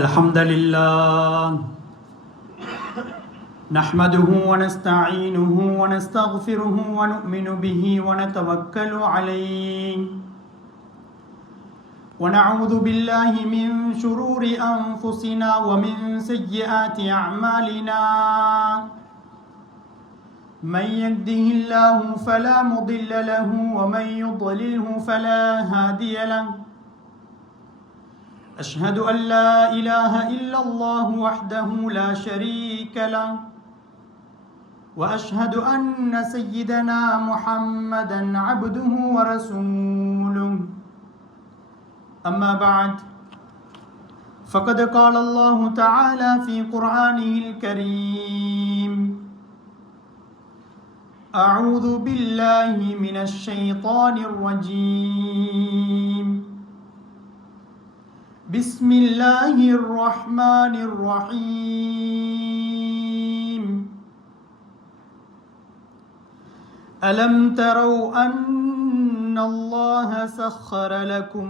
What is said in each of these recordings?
الحمد لله نحمده ونستعينه ونستغفره ونؤمن به ونتوكل عليه ونعوذ بالله من شرور أنفسنا ومن سيئات أعمالنا من يهده الله فلا مضل له ومن يضلله فلا هادي له أشهد أن لا إله إلا الله وحده لا شريك له وأشهد أن سيدنا محمدا عبده ورسوله أما بعد فقد قال الله تعالى في قرآنه الكريم أعوذ بالله من الشيطان الرجيم بسم الله الرحمن الرحيم ألم تروا أن الله سخر لكم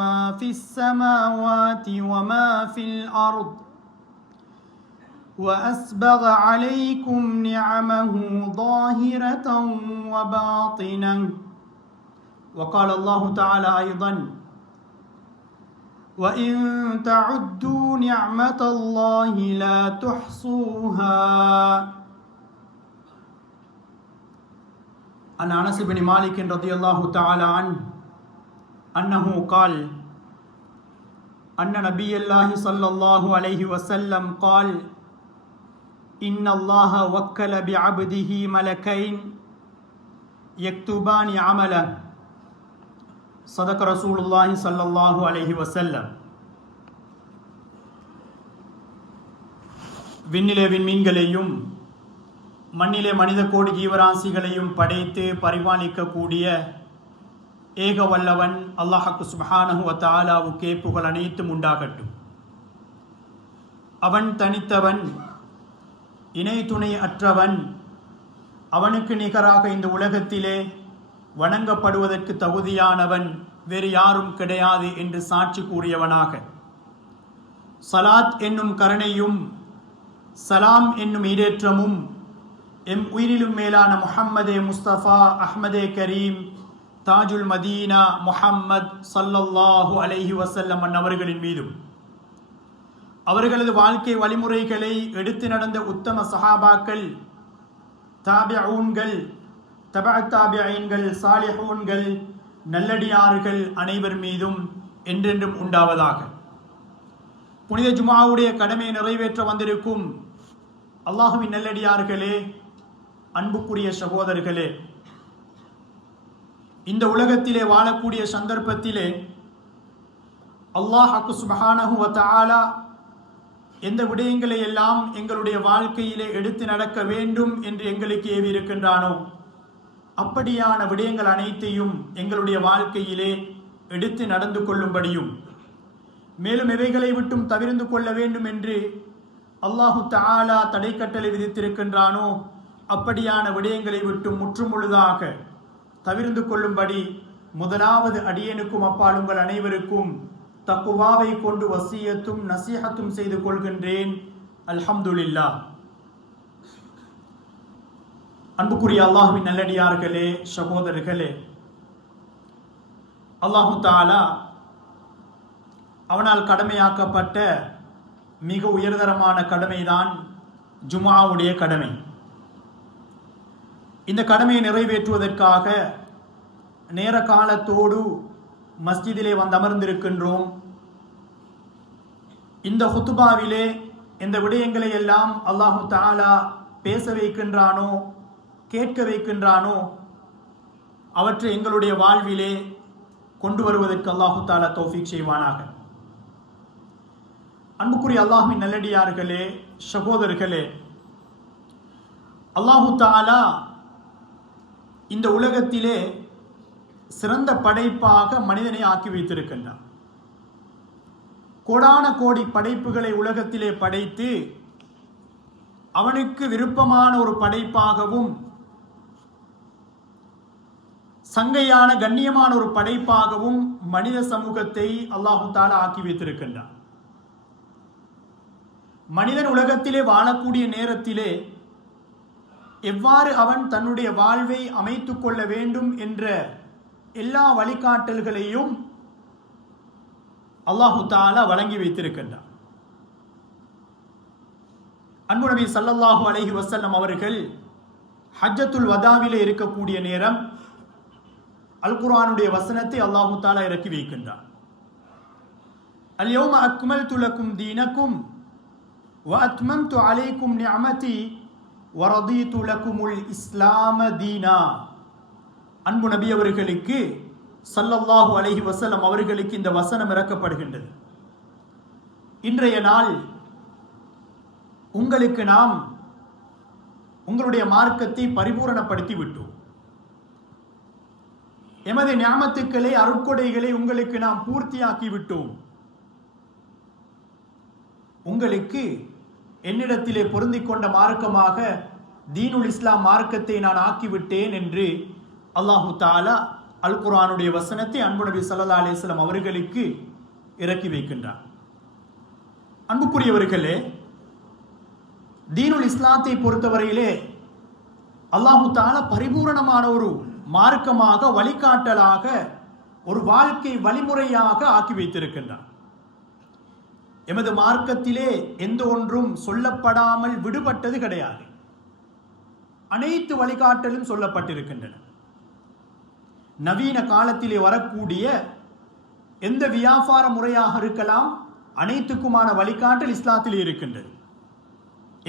ما في السماوات وما في الأرض وأسبغ عليكم نعمه ظاهرة وباطنة وقال الله تعالى أيضا وَإِن تَعُدُّوا نِعْمَةَ اللَّهِ لَا تُحْصُوهَا عن أنس بن مالك رضي الله تعالى عنه أنه قال أن نبي الله صلى الله عليه وسلم قال إن الله وكل بعبده ملكين يكتبان عمله صدق رسول الله صلى الله عليه وسلم. விண்ணிலே விண்மீன்களையும் மண்ணிலே மனித கோடி ஜீவராசிகளையும் படைத்து பரிபாலிக்கக்கூடிய ஏக வல்லவன் அல்லாஹ்வுக்கு சுப்ஹானஹு வ தஆலாவுக்கே புகழ் அனைத்தும் உண்டாகட்டும். அவன் தனித்தவன், இணை துணை அற்றவன், அவனுக்கு நிகராக இந்த உலகத்திலே வணங்கப்படுவதற்கு தகுதியானவன் வேறு யாரும் கிடையாது என்று சாட்சி கூறியவனாக சலாத் என்னும் கருணையும் சலாம் என்னும் ஈடேற்றமும் எம் உயிரிலும் மேலான முஹம்மதே முஸ்தபா அஹ்மதே கரீம் தாஜுல் மதீனா முஹம்மத் ஸல்லல்லாஹு அலைஹி வஸல்லம் அவர்களின் மீதும் அவர்களது வாழ்க்கை வழிமுறைகளை எடுத்து நடந்த உத்தம சஹாபாக்கள், தாபிஊன்கள், தபஅத் தாபிஈன்கள், சாலிஹூன்கள், நல்லடியார்கள் அனைவர் மீதும் என்றென்றும் உண்டாவதாக. புனித ஜுமாவுடைய கடமையை நிறைவேற்ற வந்திருக்கும் அல்லாஹ்வின் நல்லடியார்களே, அன்புக்குரிய சகோதரர்களே, இந்த உலகத்திலே வாழக்கூடிய சந்தர்ப்பத்திலே அல்லாஹ் சுப்ஹானஹு வ தஆலா எந்த விடயங்களை எல்லாம் எங்களுடைய வாழ்க்கையிலே எடுத்து நடக்க வேண்டும் என்று எங்களுக்கு ஏவி இருக்கின்றானோ அப்படியான விடயங்கள் அனைத்தையும் எங்களுடைய வாழ்க்கையிலே எடுத்து நடந்து கொள்ளும்படியும், மேலும் எவைகளை விட்டும் தவிர்த்து கொள்ள வேண்டும் என்று அல்லாஹு தஆலா தடை கட்டளை விதித்திருக்கின்றானோ அப்படியான விடயங்களை விட்டும் முற்றுமுழுதாக தவிர்த்து கொள்ளும்படி முதலாவது அடியனுக்கும் அப்பாலுங்கள் அனைவருக்கும் தக்குவாவை கொண்டு வசியத்தும் நசீஹத்தும் செய்து கொள்கின்றேன். அல்ஹம்துலில்லாஹ். அன்புக்குரிய அல்லாஹ்வின் நல்லடியார்களே, சகோதரர்களே, அல்லாஹு தஆலா அவனால் கடமையாக்கப்பட்ட மிக உயர்தரமான கடமைதான் ஜும்ஆவுடைய கடமை. இந்த கடமையை நிறைவேற்றுவதற்காக நேர காலத்தோடு மஸ்ஜிதிலே வந்து அமர்ந்திருக்கின்றோம். இந்த ஹுத்துபாவிலே இந்த விடயங்களை எல்லாம் அல்லாஹு தஆலா பேச வைக்கின்றானோ, கேட்க வைக்கின்றானோ அவற்றை எங்களுடைய வாழ்விலே கொண்டு வருவதற்கு அல்லாஹு தஆலா தௌஃபீக் செய்வானாக. அன்புக்குரிய அல்லாஹ்வின் நல்லடியார்களே, சகோதரர்களே, அல்லாஹு தஆலா இந்த உலகத்திலே சிறந்த படைப்பாக மனிதனை ஆக்கி வைத்திருக்கின்றான். கோடான கோடி படைப்புகளை உலகத்திலே படைத்து அவனுக்கு விருப்பமான ஒரு படைப்பாகவும் சங்கையான கண்ணியமான ஒரு படைப்பாகவும் மனித சமூகத்தை அல்லாஹு தஆலா ஆக்கி வைத்திருக்கின்றான். மனிதன் உலகத்திலே வாழக்கூடிய நேரத்திலே எவ்வாறு அவன் தன்னுடைய வாழ்வை அமைத்து கொள்ள வேண்டும் என்ற எல்லா வழிகாட்டல்களையும் அல்லாஹு தஆலா வழங்கி வைத்திருக்கின்றார். அன்பு நபி ஸல்லல்லாஹு அலைஹி வஸல்லம் அவர்கள் ஹஜ்ஜத்துல் வதாவிலே இருக்கக்கூடிய நேரம் அல் குர்ஆனுடைய வசனத்தை அல்லாஹு தஆலா இறக்கி வைக்கின்றார். அல் யௌம அக்மல்து லக்கும் தீனக்கும் வ அத்மம்து அலைக்கும் நிஅமதி வ ரதீது லக்குமுல் இஸ்லாம தீனா. அன்பு நபி அவர்களுக்கு ஸல்லல்லாஹு அலைஹி வஸல்லம் அவர்களுக்கு இந்த வசனம் இறக்கப்படுகின்றது. இன்றைய நாள் உங்களுக்கு நாம் உங்களுடைய மார்க்கத்தை பரிபூரணப்படுத்தி விட்டோம். எமது நியாமத்துக்களை அருட்கொடைகளை உங்களுக்கு நாம் பூர்த்தியாக்கி விட்டோம். உங்களுக்கு என்னிடத்திலே பொருந்திக் கொண்ட மார்க்கமாக தீனுல் இஸ்லாம் மார்க்கத்தை நான் ஆக்கிவிட்டேன் என்று அல்லாஹு தஆலா அல் குர்ஆனுடைய வசனத்தை அன்பு நபி ஸல்லல்லாஹு அலைஹி வஸல்லம் அவர்களுக்கு இறக்கி வைக்கின்றார். அன்புக்குரியவர்களே, தீனுல் இஸ்லாத்தை பொறுத்தவரையிலே அல்லாஹு தஆலா பரிபூரணமான ஒரு மார்க்கமாக, வழிகாட்டலாக, ஒரு வாழ்க்கை வழிமுறையாக ஆக்கி வைத்திருக்கின்றார். எமது மார்க்கத்திலே எந்த ஒன்றும் சொல்லப்படாமல் விடுபட்டது கிடையாது. அனைத்து வழிகாட்டலும் சொல்லப்பட்டிருக்கின்றன. நவீன காலத்திலே வரக்கூடிய எந்த வியாபார முறையாக இருக்கலாம், அனைத்துக்குமான வழிகாட்டல் இஸ்லாத்திலே இருக்கின்றது.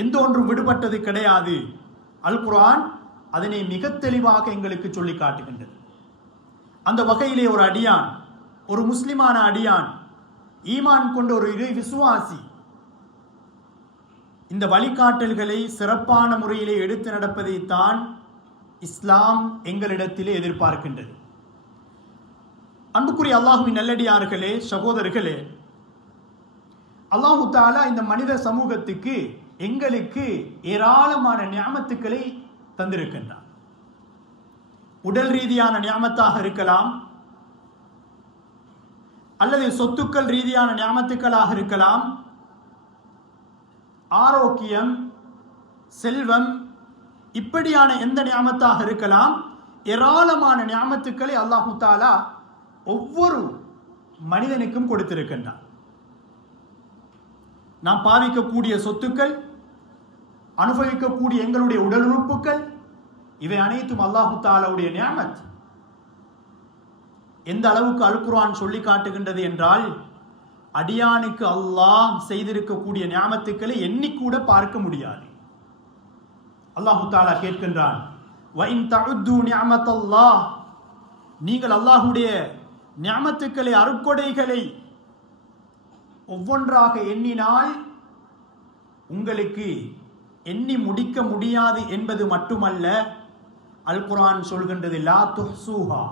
எந்த ஒன்றும் விடுபட்டது கிடையாது. அல் குர்ஆன் அதனை மிக தெளிவாக எங்களுக்கு சொல்லி காட்டுகின்றது. அந்த வகையிலே ஒரு அடியான், ஒரு முஸ்லிமான அடியான், ஈமான் கொண்ட ஒரு இறை விசுவாசி இந்த வழிகாட்டல்களை சிறப்பான முறையிலே எடுத்து நடப்பதைத்தான் இஸ்லாம் எங்களிடத்திலே எதிர்பார்க்கின்றது. அன்புக்குரிய அல்லாஹுவின் நல்லடியார்களே, சகோதரர்களே, அல்லாஹு தஆலா இந்த மனித சமூகத்துக்கு, எங்களுக்கு ஏராளமான நியாமத்துக்களை தந்திருக்கின்றார். உடல் ரீதியான நியாமத்தாக இருக்கலாம், அல்லது சொத்துக்கள் ரீதியான நியாமத்துக்களாக இருக்கலாம், ஆரோக்கியம், செல்வம், இப்படியான எந்த நியாமத்தாக இருக்கலாம். ஏராளமான நியாமத்துக்களை அல்லாஹு தஆலா ஒவ்வொரு மனிதனுக்கும் கொடுத்திருக்கின்றார். நாம் பாவிக்கக்கூடிய சொத்துக்கள், அனுபவிக்கக்கூடிய எங்களுடைய உடல் உறுப்புகள், இவை அனைத்தும் அல்லாஹு தஆலாவுடைய நியாமத். எந்த அளவுக்கு அல் குர்ஆன் சொல்லி காட்டுகின்றது என்றால், அடியானுக்கு அல்லாஹ் செய்திருக்கக்கூடிய நியாமத்துக்களை எண்ணிக்கூட பார்க்க முடியாது. அல்லாஹு தஆலா கேட்கின்றான், வ இன் தஉது நிஅமத்தல்லாஹ், நீங்கள் அல்லாஹ்வுடைய நியாமத்துக்களை, அருட்கொடைகளை ஒவ்வொன்றாக எண்ணினால் உங்களுக்கு எண்ணி முடிக்க முடியாது என்பது மட்டுமல்ல, அல் குர்ஆன் சொல்கின்றது லா துஹ்சூஹா,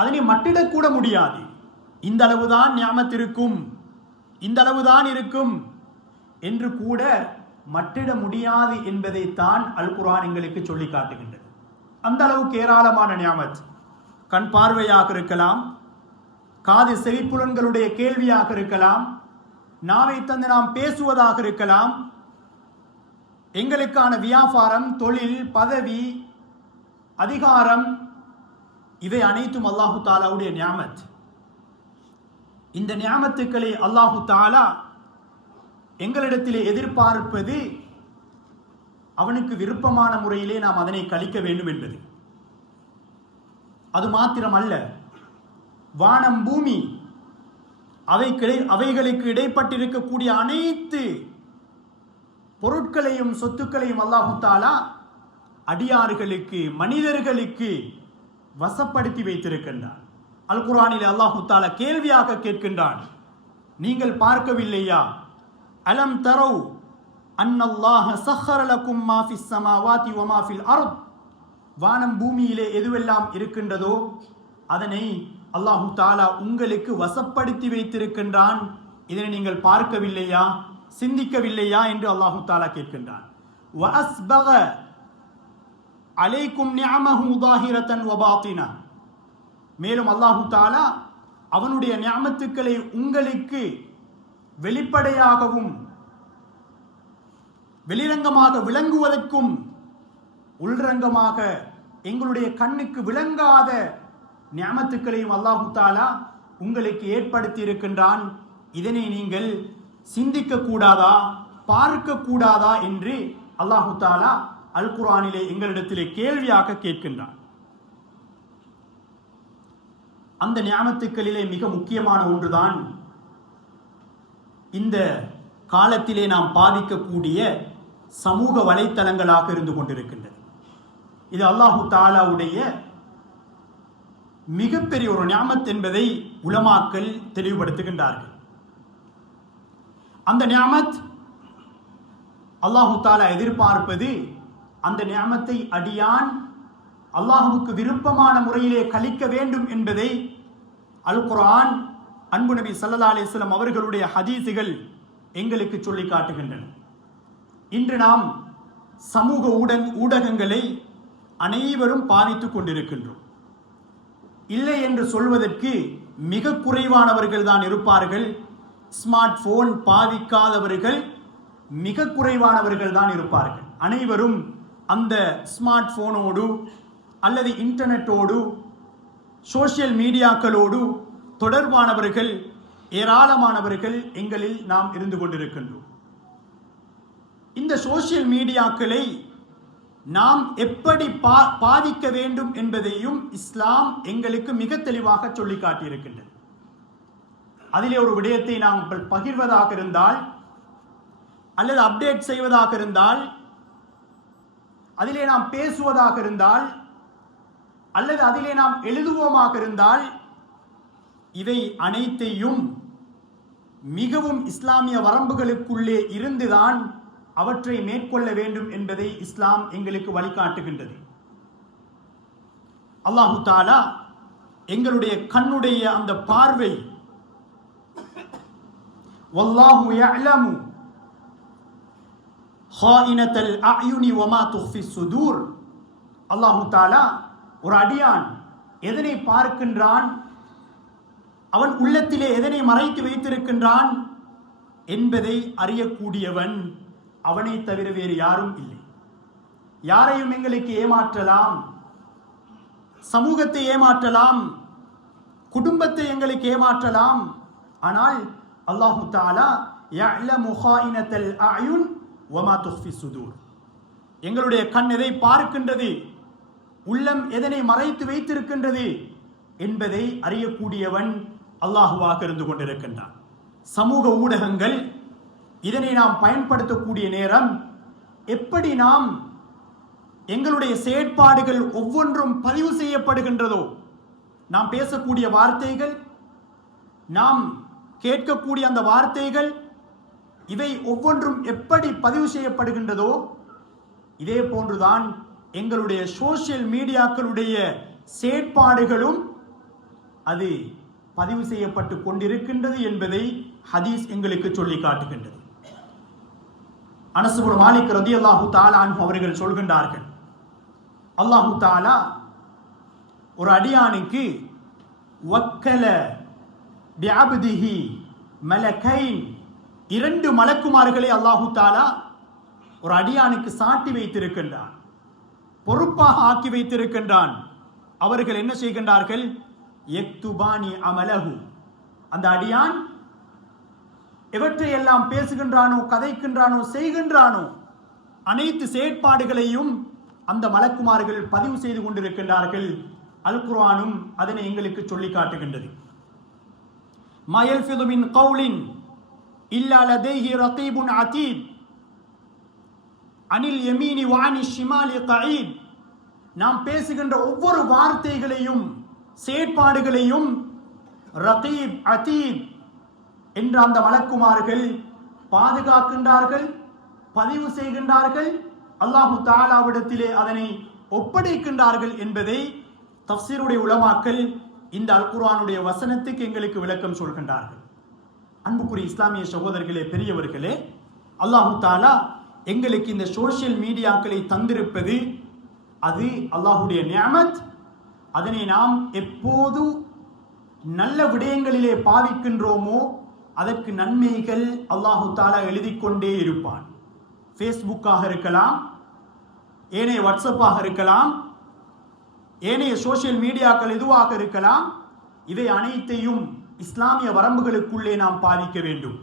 அதனை மட்டிடக்கூட முடியாது. இந்த அளவுதான் நியாமத் இருக்கும், இந்த அளவுதான் இருக்கும் என்று கூட மட்டிட முடியாது என்பதைத்தான் அல் குர்ஆன் எங்களுக்கு சொல்லி காட்டுகின்றது. அந்த அளவுக்கு ஏராளமான நியாமத். கண் பார்வையாக இருக்கலாம், காது செவிப்புலன்களுடைய கேள்வியாக இருக்கலாம், நாவை தந்து நாம் பேசுவதாக இருக்கலாம், எங்களுக்கான வியாபாரம், தொழில், பதவி, அதிகாரம், இவை அனைத்தும் அல்லாஹு தஆலாவுடைய நியாமத். இந்த நியாமத்துக்களை அல்லாஹு தஆலா எங்களிடத்திலே எதிர்பார்ப்பது அவனுக்கு விருப்பமான முறையிலே நாம் அதனை கழிக்க வேண்டும் என்பது. அது மாத்திரமல்ல, வானம், பூமி, அவைகளுக்கு இடைப்பட்டிருக்கக்கூடிய அனைத்து பொருட்களையும் சொத்துக்களையும் அல்லாஹு தஆலா அடியார்களுக்கு, மனிதர்களுக்கு வசப்படுத்தி வைத்திருக்கின்றான். அல் குர்ஆனிலே அல்லாஹு தஆலா கேள்வியாக கேட்கின்றான், நீங்கள் பார்க்கவில்லையா? அலம் தரௌ அன்னல்லாஹ ஸஹர லக்கும் மா ஃபிஸ் ஸமாவாதி வ மா ஃபில் அர்த், வானம் பூமியிலே எதுவெல்லாம் இருக்கின்றதோ அதனை அல்லாஹு தஆலா உங்களுக்கு வசப்படுத்தி வைத்திருக்கின்றான். இதனை நீங்கள் பார்க்கவில்லையா, சிந்திக்கவில்லையா என்று அல்லாஹு தஆலா கேட்கின்றான். வ அஸ்பக அலைக்கும் நிஅமஹு ஸாஹிரத்தன் வ பாத்தினா, மேலும் அல்லாஹு தஆலா அவனுடைய நிஅமத்துக்களை உங்களுக்கு வெளிப்படையாகவும் வெளிரங்கமாக விளங்குவதற்கும் உள்ரங்கமாக எங்களுடைய கண்ணுக்கு விளங்காத நியமத்துக்களையும் அல்லாஹு தாலா உங்களுக்கு ஏற்படுத்தி இருக்கின்றான். இதனை நீங்கள் சிந்திக்க கூடாதா, பார்க்க கூடாதா என்று அல்லாஹு தாலா அல் குர்ஆனிலே எங்களிடத்திலே கேள்வியாக கேட்கின்றான். அந்த நியமத்துக்களிலே மிக முக்கியமான ஒன்றுதான் இந்த காலத்திலே நாம் பாதிக்கக்கூடிய சமூக வலைத்தளங்களாக இருந்து கொண்டிருக்கின்றது. இது அல்லாஹு தாலாவுடைய மிகப்பெரிய ஒரு நியாமத் என்பதை உலமாக்கள் தெளிவுபடுத்துகின்றார்கள். அந்த நியாமத் அல்லாஹு தாலா எதிர்பார்ப்பது அந்த நியாமத்தை அடியான் அல்லாஹுவுக்கு விருப்பமான முறையிலே கழிக்க வேண்டும் என்பதை அல் குர்ஆன், அன்பு நபி ஸல்லல்லாஹு அலைஹி வஸல்லம் அவர்களுடைய ஹதீஸுகள் எங்களுக்கு சொல்லி காட்டுகின்றன. இன்று நாம் சமூக ஊடகங்களை அனைவரும் பாவித்துக் கொண்டிருக்கின்றோம். இல்லை என்று சொல்வதற்கு மிக குறைவானவர்கள் தான் இருப்பார்கள். ஸ்மார்ட் போன் பாவிக்காதவர்கள் மிக குறைவானவர்கள் தான் இருப்பார்கள். அனைவரும் அந்த ஸ்மார்ட் போனோடு அல்லது இன்டர்நெட்டோடு சோசியல் மீடியாக்களோடு தொடர்பானவர்கள் ஏராளமானவர்கள் எங்களில் நாம் இருந்து கொண்டிருக்கின்றோம். இந்த சோசியல் மீடியாக்களை நாம் எப்படி பாதிக்க வேண்டும் என்பதையும் இஸ்லாம் எங்களுக்கு மிக தெளிவாக சொல்லி காட்டியிருக்கின்றது. அதிலே ஒரு விடயத்தை நாம் பகிர்வதாக இருந்தால் அல்லது அப்டேட் செய்வதாக இருந்தால், அதிலே நாம் பேசுவதாக இருந்தால் அல்லது அதிலே நாம் எழுதுவோமாக இருந்தால், இவை அனைத்தையும் மிகவும் இஸ்லாமிய வரம்புகளுக்குள்ளே இருந்துதான் அவற்றை மேற்கொள்ள வேண்டும் என்பதை இஸ்லாம் எங்களுக்கு வழிகாட்டுகின்றது. அல்லாஹு தாலா எங்களுடைய கண்ணுடைய அந்த பார்வை, வல்லாஹு யஅலமு ஹாயினத்தல் அயுனி வமா துஃபிஸ் சுதூர், அல்லாஹு தாலா ஒரு அடியான் எதனை பார்க்கின்றான், அவன் உள்ளத்திலே எதனை மறைத்து வைத்திருக்கின்றான் என்பதை அறியக்கூடியவன் அவனை தவிர வேறு யாரும் இல்லை. யாரையும் எங்களுக்கு ஏமாற்றலாம், சமூகத்தை ஏமாற்றலாம், குடும்பத்தை எங்களுக்கு ஏமாற்றலாம். ஆனால் அல்லாஹு தஆலா யஅலமு ஹாயினத்தல் அயுன் வமா துஃபிஸ் சுதூர், எங்களுடைய கண் எதை பார்க்கின்றது, உள்ளம் எதனை மறைத்து வைத்திருக்கின்றது என்பதை அறியக்கூடியவன் அல்லாஹுவாக இருந்து கொண்டிருக்கின்றான். சமூக ஊடகங்கள் இதனை நாம் பயன்படுத்தக்கூடிய நேரம் எப்படி நாம் எங்களுடைய செயற்பாடுகள் ஒவ்வொன்றும் பதிவு செய்யப்படுகின்றதோ, நாம் பேசக்கூடிய வார்த்தைகள், நாம் கேட்கக்கூடிய அந்த வார்த்தைகள், இவை ஒவ்வொன்றும் எப்படி பதிவு செய்யப்படுகின்றதோ இதே போன்றுதான் எங்களுடைய சோசியல் மீடியாக்களுடைய செயற்பாடுகளும் அது பதிவு செய்யப்பட்டு கொண்டிருக்கின்றது என்பதை ஹதீஸ் எங்களுக்கு சொல்லி காட்டுகின்றது. அனஸ் இப்னு மாலிக் ரலியல்லாஹு தஆலா அன்ஹு அவர்கள் சொல்கின்றார்கள், அல்லாஹு தஆலா ஒரு அடியானுக்கு வக்கல பிஅப்திஹி மலக்கைன், 2 மலக்குமார்களை அல்லாஹு தஆலா ஒரு அடியானுக்கு சாட்டி வைத்திருக்கின்றான், பொறுப்பாக ஆக்கி வைத்திருக்கின்றான். அவர்கள் என்ன செய்கின்றார்கள்? யக்துபானி அமலஹு, அந்த அடியான் எவற்றையெல்லாம் பேசுகின்றானோ, கதைக்கின்றானோ, செய்கின்றானோ அனைத்து செயற்பாடுகளையும் அந்த மலக்குமார்கள் பதிவு செய்து கொண்டிருக்கின்றார்கள். அல் குர்ஆனும் அதனை எங்களுக்கு சொல்லி காட்டுகின்றது. மா யல்ஃபிது மின் கௌலின் இல்லா லதைஹி ரகீபுன் அதீத் அனில் யமீனி வ அனிஷ் ஷிமாலி கஈத், நாம் பேசுகின்ற ஒவ்வொரு வார்த்தைகளையும் செயற்பாடுகளையும் ரகீப் அதீத் என்ற அந்த மலக்குமார்கள் பாதுகாக்கின்றார்கள், பதிவு செய்கின்றார்கள், அல்லாஹு தஆலாவிடத்திலே அதனை ஒப்படைக்கின்றார்கள் என்பதை தஃப்சீருடைய உலமாக்கள் இந்த அல் குர்ஆனுடைய வசனத்துக்கு எங்களுக்கு விளக்கம் சொல்கின்றார்கள். அன்புக்குரிய இஸ்லாமிய சகோதரர்களே, பெரியவர்களே, அல்லாஹு தஆலா எங்களுக்கு இந்த சோசியல் மீடியாக்களை தந்திருப்பது அது அல்லாஹுடைய நிஅமத். அதனை நாம் எப்போது நல்ல விடயங்களிலே பாவிக்கின்றோமோ அதற்கு நன்மைகள் அல்லாஹு தஆலா எழுதி கொண்டே இருப்பான். ஃபேஸ்புக்காக இருக்கலாம், ஏனைய வாட்ஸ்அப்பாக இருக்கலாம், ஏனைய சோசியல் மீடியாக்கள் எதுவாக இருக்கலாம், இவை அனைத்தையும் இஸ்லாமிய வரம்புகளுக்குள்ளே நாம் பாவிக்க வேண்டும்.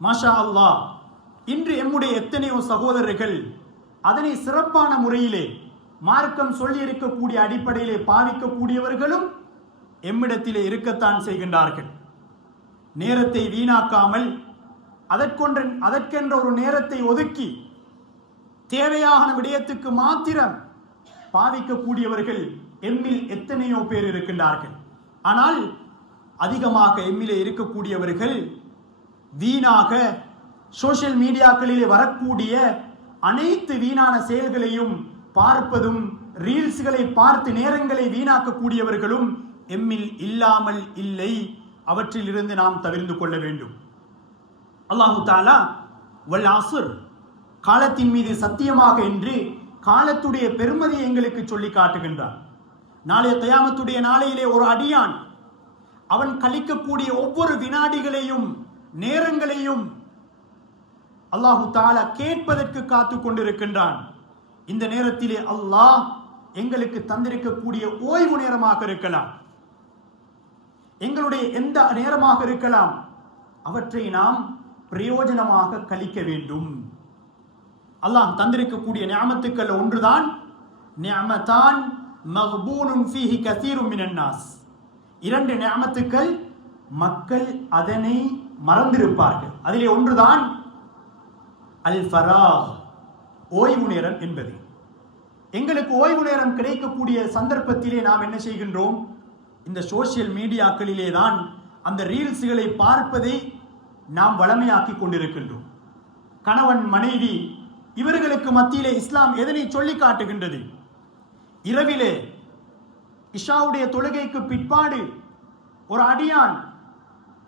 மாஷா அல்லாஹ், இன்று எம்முடைய எத்தனையோ சகோதரர்கள் அதனை சிறப்பான முறையிலே மார்க்கம் சொல்லி இருக்கக்கூடிய அடிப்படையிலே பாவிக்கக்கூடியவர்களும் எம்மிடத்திலே இருக்கத்தான் செய்கின்றார்கள். நேரத்தை வீணாக்காமல் அதற்கென்ற ஒரு நேரத்தை ஒதுக்கி தேவையான விடயத்துக்கு மாத்திரம் பாவிக்கக்கூடியவர்கள் எம்மில் எத்தனையோ பேர் இருக்கின்றார்கள். ஆனால் அதிகமாக எம்மிலே இருக்கக்கூடியவர்கள் வீணாக சோசியல் மீடியாக்களிலே வரக்கூடிய அனைத்து வீணான செயல்களையும் பார்ப்பதும், ரீல்ஸ்களை பார்த்து நேரங்களை வீணாக்கக்கூடியவர்களும் எம்மில் இல்லாமல் இல்லை. அவற்றில் இருந்து நாம் தவிர்த்து கொள்ள வேண்டும். அல்லாஹு தஆலா வல் அஸ்ர், காலத்தின் மீது சத்தியமாக என்று காலத்துடைய பெருமதியை எங்களுக்கு சொல்லி காட்டுகின்றார். நாளைய கியாமத்துடைய நாளையிலே ஒரு அடியான் அவன் கழிக்கக்கூடிய ஒவ்வொரு வினாடிகளையும் நேரங்களையும் அல்லாஹு தஆலா கேட்பதற்கு காத்து கொண்டிருக்கின்றான். இந்த நேரத்திலே அல்லாஹ் எங்களுக்கு தந்திருக்கக்கூடிய ஓய்வு நேரமாக இருக்கலாம், எங்களுடைய எந்த நேரமாக இருக்கலாம், அவற்றை நாம் பிரயோஜனமாக கழிக்க வேண்டும். அல்லாஹ் தந்திருக்கக்கூடிய நிஅமத்துக்கள் ஒன்றுதான் நிஅமதான் மக்பூனுன் ஃபீஹி கஸீரும் மினன் நாஸ். இரண்டு நிஅமத்துக்கள் மக்கள் அதனை மறந்திருப்பார்கள். அதிலே ஒன்றுதான் அல் ஃபராக், ஓய்வு நேரம் என்பது. எங்களுக்கு ஓய்வு நேரம் கிடைக்கக்கூடிய சந்தர்ப்பத்திலே நாம் என்ன செய்கின்றோம்? இந்த சோசியல் மீடியாக்களிலே தான் அந்த ரீல்ஸ்களை பார்ப்பதை நாம் வளமையாக்கி கொண்டிருக்கின்றோம். கணவன் மனைவி இவர்களுக்கு மத்தியிலே இஸ்லாம் எதனை சொல்லி காட்டுகின்றது? இரவிலே இஷாவுடைய தொழுகைக்கு பிற்பாடு ஒரு அடியான்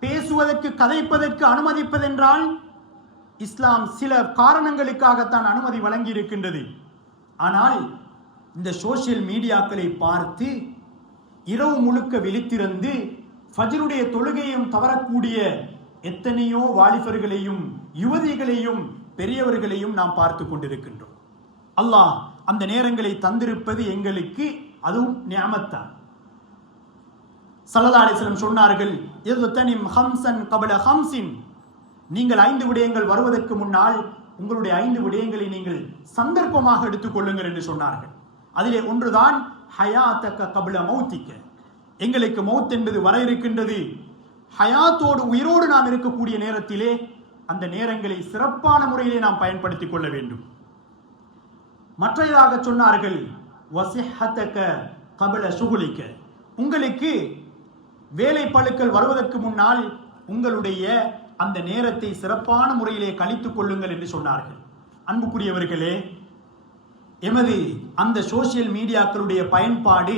பேசுவதற்கு, கதைப்பதற்கு அனுமதிப்பதென்றால் இஸ்லாம் சில காரணங்களுக்காகத்தான் அனுமதி வழங்கி இருக்கின்றது. ஆனால் இந்த சோசியல் மீடியாக்களை பார்த்து இரவு முழுக்க விழித்திருந்து ஃபஜ்ருடைய தொழுகையும் தவறக்கூடிய எத்தனையோ வாலிபர்களையும் யுவதிகளையும் பெரியவர்களையும் நாம் பார்த்து கொண்டிருக்கின்றோம். அல்லாஹ் அந்த நேரங்களை தந்திருப்பது எங்களுக்கு அதுவும் நிஅமத்தான். ஸல்லல்லாஹு அலைஹி வஸல்லம் சொன்னார்கள், இக்தனிம் ஹம்ஸன் கப்ல ஹம்ஸின், நீங்கள் 5 விடயங்கள் வருவதற்கு முன்னால் உங்களுடைய 5 விடயங்களை நீங்கள் சந்தர்ப்பமாக எடுத்துக் கொள்ளுங்கள் என்று சொன்னார்கள். அதிலே ஒன்றுதான் ஹயாத்தக கப்ல மௌத்திக்க, எங்களுக்கு மௌத் என்பது வர இருக்கின்றது. ஹயாத்தோடு உயிரோடு நாம் இருக்கக்கூடிய நேரத்திலே அந்த நேரங்களை சிறப்பான முறையிலே நாம் பயன்படுத்திக் கொள்ள வேண்டும். மற்றதாக சொன்னார்கள் வசிஹத்தக கப்ல ஷுகுலிக்க, உங்களுக்கு வேலை பளுக்கள் வருவதற்கு முன்னால் உங்களுடைய அந்த நேரத்தை சிறப்பான முறையிலே கழித்துக் கொள்ளுங்கள் என்று சொன்னார்கள். அன்புக்குரியவர்களே, எமது அந்த சோசியல் மீடியாக்களுடைய பயன்பாடு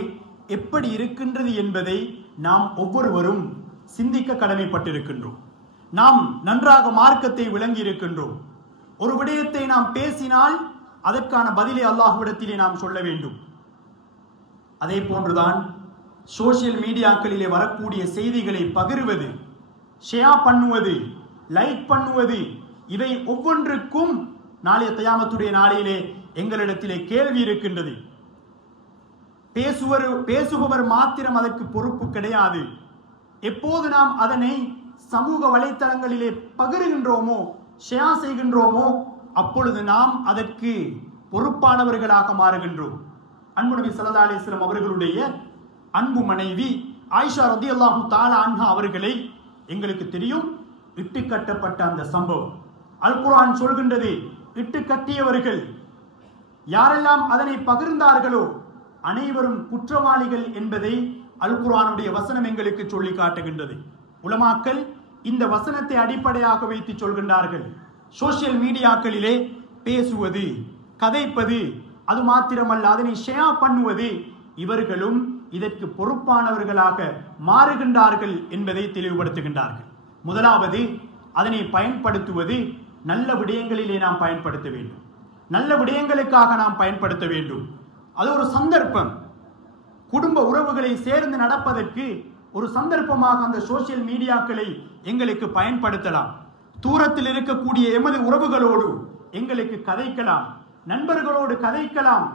எப்படி இருக்கின்றது என்பதை நாம் ஒவ்வொருவரும் சிந்திக்க கடமைப்பட்டிருக்கின்றோம். நாம் நன்றாக மார்க்கத்தை விளங்கி இருக்கின்றோம். ஒரு விடயத்தை நாம் பேசினால் அதற்கான பதிலை அல்லாஹ்விடத்திலே நாம் சொல்ல வேண்டும். அதே போன்றுதான் சோசியல் மீடியாக்களிலே வரக்கூடிய செய்திகளை பகிர்வது, ஷேர் பண்ணுவது, லைக் பண்ணுவது, இவை ஒவ்வொன்றுக்கும் நாளைய கியாமத்துடைய நாளிலே எங்களிடத்திலே கேள்வி இருக்கின்றது. பேசுபவர் மாத்திரம் அதற்கு பொறுப்பு கிடையாது. எப்போது நாம் அதனை சமூக வலைத்தளங்களிலே பகிர்கின்றோமோ, ஷேர் செய்கின்றோமோ, அப்பொழுது நாம் அதற்கு பொறுப்பானவர்களாக மாறுகின்றோம். அன்பு நபி ஸல்லல்லாஹு அலைஹி வஸல்லம் அவர்களுடைய அன்பு மனைவி ஆயிஷா ரலியல்லாஹு தஆலா அன்ஹா அவர்களை எங்களுக்கு தெரியும், இட்டு கட்டப்பட்ட அந்த சம்பவம். அல் குர்ஆன் சொல்கின்றது, இட்டு கட்டியவர்கள் யாரெல்லாம் அதனை பகிர்ந்தார்களோ அனைவரும் குற்றவாளிகள் என்பதை அல் குர்ஆனுடைய வசனம் எங்களுக்கு சொல்லி காட்டுகின்றது. உலமாக்கள் இந்த வசனத்தை அடிப்படையாக வைத்து சொல்கின்றார்கள், சோசியல் மீடியாக்களிலே பேசுவது, கதைப்பது, அது மாத்திரமல்ல அதனை ஷேர் பண்ணுவது, இவர்களும் இதற்கு பொறுப்பானவர்களாக மாறுகின்றார்கள் என்பதை தெளிவுபடுத்துகின்றார்கள். முதலாவது, அதனை பயன்படுத்துவது நல்ல விடயங்களிலே நாம் பயன்படுத்த வேண்டும், நல்ல விடயங்களுக்காக நாம் பயன்படுத்த வேண்டும். அது ஒரு சந்தர்ப்பம். குடும்ப உறவுகளை சேர்ந்து நடப்பதற்கு ஒரு சந்தர்ப்பமாக அந்த சோசியல் மீடியாக்களை எங்களுக்கு பயன்படுத்தலாம். தூரத்தில் இருக்கக்கூடிய எமது உறவுகளோடு எங்களுக்கு கதைக்கலாம், நண்பர்களோடு கதைக்கலாம்,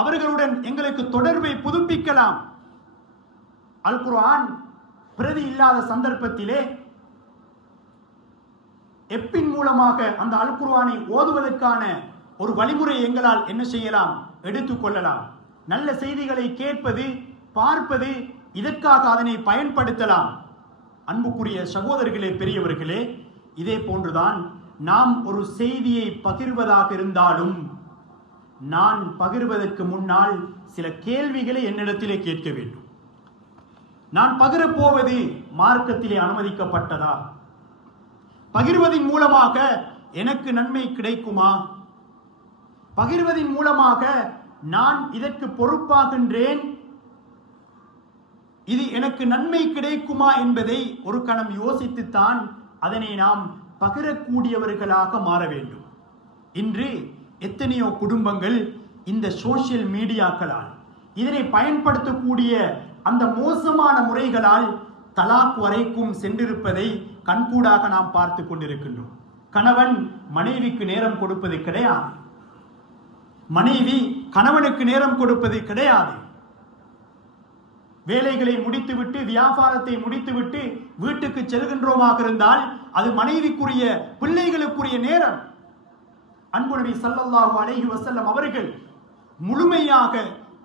அவர்களுடன் எங்களுக்கு தொடர்பை புதுப்பிக்கலாம். அல் குர்ஆன் பிரதி இல்லாத சந்தர்ப்பத்திலே எப்பின் மூலமாக அந்த அல் குர்ஆனை ஓதுவதற்கான ஒரு வழிமுறை எங்களால் என்ன செய்யலாம், எடுத்துக்கொள்ளலாம். நல்ல செய்திகளை கேட்பது, பார்ப்பது, இதற்காக அதனை பயன்படுத்தலாம். அன்புக்குரிய சகோதரர்களே, பெரியவர்களே, இதே போன்றுதான் நாம் ஒரு செய்தியை பகிர்வதாக இருந்தாலும் நான் பகிர்வதற்கு முன்னால் சில கேள்விகளை என்னிடத்திலே கேட்க வேண்டும். நான் பகிரப் போவது மார்க்கத்திலே அனுமதிக்கப்பட்டதா? பகிர்வதின் மூலமாக எனக்கு நன்மை கிடைக்குமா? பகிர்வதின் மூலமாக நான் இதற்கு பொறுப்பாகின்றேன், இது எனக்கு நன்மை கிடைக்குமா என்பதை ஒரு கணம் யோசித்துத்தான் அதனை நாம் பகிரக்கூடியவர்களாக மாற வேண்டும். இன்று எத்தனையோ குடும்பங்கள் இந்த சோசியல் மீடியாக்களால், இதனை பயன்படுத்தக்கூடிய அந்த மோசமான முறைகளால் தலாக் வரைக்கும் சென்றிருப்பதை கண்கூடாக நாம் பார்த்து கொண்டிருக்கின்றோம். கணவன் மனைவிக்கு நேரம் கொடுப்பது கிடையாது, மனைவி கணவனுக்கு நேரம் கொடுப்பது கிடையாது. வேலைகளை முடித்துவிட்டு, வியாபாரத்தை முடித்துவிட்டு வீட்டுக்கு செல்கின்றோமாக இருந்தால் அது மனைவிக்குரிய, பிள்ளைகளுக்குரிய நேரம். அன்பு நபி ஸல்லல்லாஹு அலைஹி வஸல்லம் அவர்கள் முழுமையாக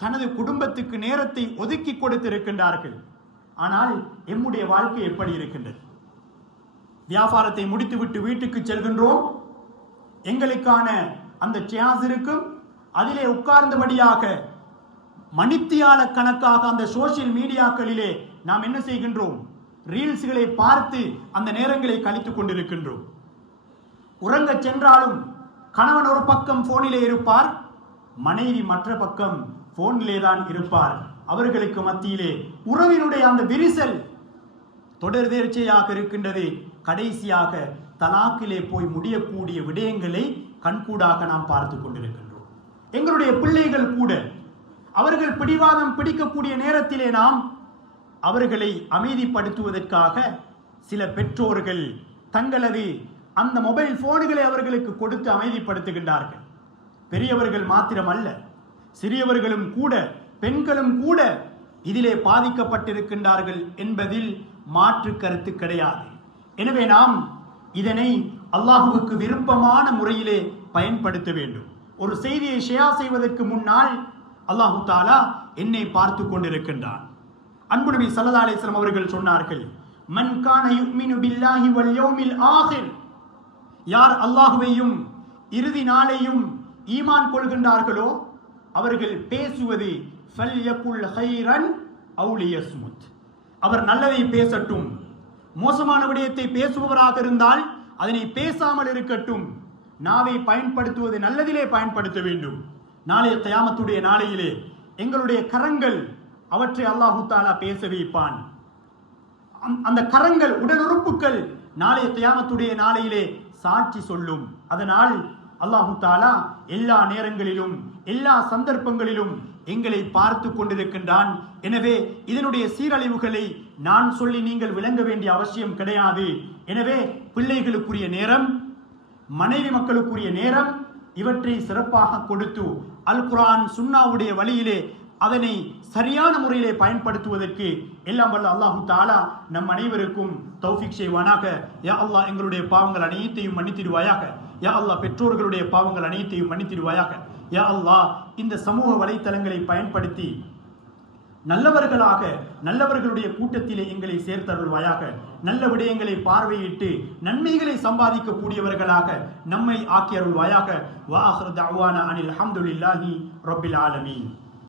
தனது குடும்பத்துக்கு நேரத்தை ஒதுக்கி கொடுத்திருக்கின்றார்கள். ஆனால் எம்முடைய வாழ்க்கை எப்படி இருக்கின்றது? வியாபாரத்தை முடித்துவிட்டு வீட்டுக்கு செல்கின்றோம், எங்களுக்கான அந்த சேஸ் இருக்கும், அதிலே உட்கார்ந்தபடியாக மணித்தியால கணக்காக அந்த சோசியல் மீடியாக்களிலே நாம் என்ன செய்கின்றோம், ரீல்ஸ்களை பார்த்து அந்த நேரங்களை கழித்துக் கொண்டிருக்கின்றோம். உறங்க சென்றாலும் கணவன் ஒரு பக்கம் போனிலே இருப்பார், மனைவி மற்ற பக்கம் போனிலே தான் இருப்பார். அவர்களுக்கு மத்தியிலே உறவினுடைய அந்த விரிசல் தொடர்தேர்ச்சியாக இருக்கின்றது. கடைசியாக தலாக்கிலே போய் முடியக்கூடிய விடயங்களை கண்கூடாக நாம் பார்த்து கொண்டிருக்கின்றோம். எங்களுடைய பிள்ளைகள் கூட அவர்கள் பிடிவாதம் பிடிக்கக்கூடிய நேரத்திலே நாம் அவர்களை அமைதிப்படுத்துவதற்காக சில பெற்றோர்கள் தங்களது அந்த மொபைல் போன்களை அவர்களுக்கு கொடுத்து அமைதிப்படுத்துகின்றார்கள். பெரியவர்கள் மாத்திரமல்ல, சிறியவர்களும் கூட, பெண்களும் கூட இதிலே பாதிக்கப்பட்டிருக்கின்றார்கள் என்பதில் மாற்று கருத்து கிடையாது. எனவே நாம் இதனை அல்லாஹுவுக்கு விருப்பமான முறையிலே பயன்படுத்த வேண்டும். ஒரு செய்தியை ஷேர் செய்வதற்கு முன்னால் அல்லாஹு தாலா என்னை பார்த்து கொண்டிருக்கின்றான். அன்பு நபி ஸல்லல்லாஹு அலைஹி வஸல்லம் அவர்கள் சொன்னார்கள், மன் கான யுமினு பில்லாஹி வல் யௌமில் ஆகிர், யார் அல்லாஹுவையும் இறுதி நாளையும் ஈமான் கொள்கின்றார்களோ அவர்கள் பேசுவது ஃபல்யகுல் கைரன் அவு லியஸ்முத், அவர் நல்லதை பேசட்டும். மோசமான விடயத்தை பேசுபவராக இருந்தால் அதனை பேசாமல் இருக்கட்டும். நாவை பயன்படுத்துவது நல்லதிலே பயன்படுத்த வேண்டும். நாளைய கியாமத்துடைய நாளையிலே எங்களுடைய கரங்கள் அவற்றை அல்லாஹு தஆலா பேச வைப்பான். அந்த கரங்கள், உடல் உறுப்புகள் நாளைய கியாமத்துடைய நாளையிலே சாட்சி சொல்லும். அதனால் அல்லாஹு தஆலா எல்லா நேரங்களிலும் எல்லா சந்தர்ப்பங்களிலும் எங்களை பார்த்து கொண்டிருக்கின்றான். எனவே இதனுடைய சீரழிவுகளை நான் சொல்லி நீங்கள் விளங்க வேண்டிய அவசியம் கிடையாது. எனவே பிள்ளைகளுக்குரிய நேரம், மனைவி மக்களுக்குரிய நேரம், இவற்றை சிறப்பாக கொடுத்து அல் குர்ஆன் சுன்னாவுடைய வழியிலே அதனை சரியான முறையிலே பயன்படுத்துவதற்கு எல்லாம் வல்ல அல்லாஹு தஆலா நம் அனைவருக்கும் தௌஃபீக் செய்வானாக. யா அல்லாஹ் எங்களுடைய பாவங்கள் அனைத்தையும் மன்னித்திடுவாயாக. யா அல்லாஹ் பெற்றோர்களுடைய பாவங்கள் அனைத்தையும் மன்னித்திடுவாயாக. யா அல்லாஹ் இந்த சமூக வலைத்தளங்களை பயன்படுத்தி நல்லவர்களாக, நல்லவர்களுடைய கூட்டத்திலே எங்களை சேர்த்தருள்வாயாக. நல்ல விடயங்களை பார்வையிட்டு நன்மைகளை சம்பாதிக்கக்கூடியவர்களாக நம்மை ஆக்கி அருள்வாயாக. வ ஆகிரு தஅவானா அனில் ஹம்துலில்லாஹி ரப்பில் ஆலமீன்.